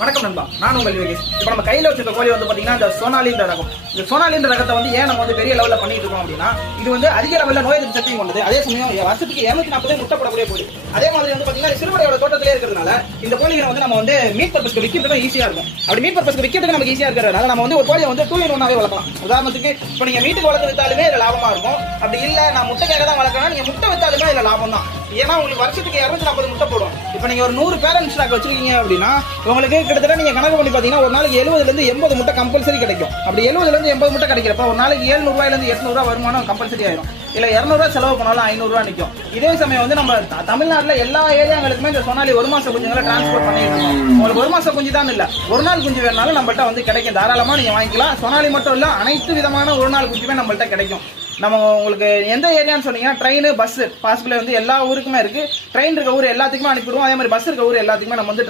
வணக்கம் நண்பா, நான் உங்கள் யோகேஷ். இப்போ நம்ம கையில் வச்சிருக்க கோழி வந்து பார்த்தீங்கன்னா இந்த சோனாலின்ற ரகம். இந்த சோனாலின்ற ரகத்தை வந்து ஏன் நம்ம வந்து பெரிய லெவலில் பண்ணிட்டு இருக்கோம் அப்படின்னா, இது வந்து அதிக லெவலில் நோய் எதிர்ப்பு சக்தியும் கொண்டது. அதே சமயம் வருஷத்துக்கு 240 முட்டை போடக்கூடிய கோழி. அதே மாதிரி வந்து பார்த்தீங்கன்னா சிறுவடையோட தோட்டத்திலே இருக்கிறதுனால இந்த கோழிகளை வந்து நம்ம வந்து மீட் பர்பஸ்க்கு விற்கிறதுக்கு ஈஸியாக இருக்கும். அப்படி மீட் பர்பஸ்க்கு விற்கிறதுக்கு நமக்கு ஈஸியாக இருக்கிறதுனால நம்ம வந்து ஒரு கோழியை வந்து 2 in 1 வளர்க்கலாம். உதாரணத்துக்கு இப்போ நீங்கள் வீட்டுக்கு வளர்த்து வித்தாலுமே இதில் லாபமாக இருக்கும். அப்படி இல்லை நான் முட்டைக்காக தான் வளர்க்கணும், நீங்கள் முட்டை வித்தாலுமே இதில் லாபம் தான். ஏன்னா உங்களுக்கு வருஷத்துக்கு 240 முட்டை போடும். இப்போ நீங்க ஒரு 100 பேரண்ட் ஸ்டாக் வச்சிருக்கீங்க அப்படின்னா உங்களுக்கு கிட்டத்தட்ட நீங்க கணக்கு பண்ணி பாத்தீங்கன்னா ஒரு நாளைக்கு 70 ல இருந்து 80 முட்டை கம்பல்சரி கிடைக்கும். அப்படி 70 ல இருந்து 80 முட்டை கிடைக்கிறப்ப ஒரு நாளைக்கு 700 ரூபாயில இருந்து 800 ரூபாய் வருமானம் கம்பல்சரி ஆயிரும். இல்ல 200 ரூபாய் செலவு பண்ணாலும் 500 ரூபாய் நிற்கும். இதே சமயம் வந்து நம்ம தமிழ்நாட்டுல எல்லா ஏரியாங்களுக்குமே இந்த சோனாலி 1 மாச குஞ்சுங்களை டிரான்ஸ்போர்ட் பண்ணிட்டு இருக்கோம். உங்களுக்கு 1 மாச குஞ்சு தான் இல்ல, ஒரு நாள் குஞ்சு வேணாலும் நம்மள்ட்ட வந்து கிடைக்கும். தாராளமா நீங்க வாங்கிக்கலாம். சோனாலி மட்டும் இல்ல, அனைத்து விதமான ஒரு நாள் குஞ்சுமே நம்மள்ட்ட கிடைக்கும். நம்ம உங்களுக்கு எந்த ஏரியான்னு சொன்னீங்கன்னா ட்ரெயின் பஸ் பாசிபிள் வந்து எல்லா ஊருக்குமே இருக்கு. ட்ரெயின் இருக்க ஊர் எல்லாத்துக்குமே அனுப்பிடுவோம். அதே மாதிரி பஸ் இருக்க ஊர் எல்லாத்துக்குமே நம்ம வந்து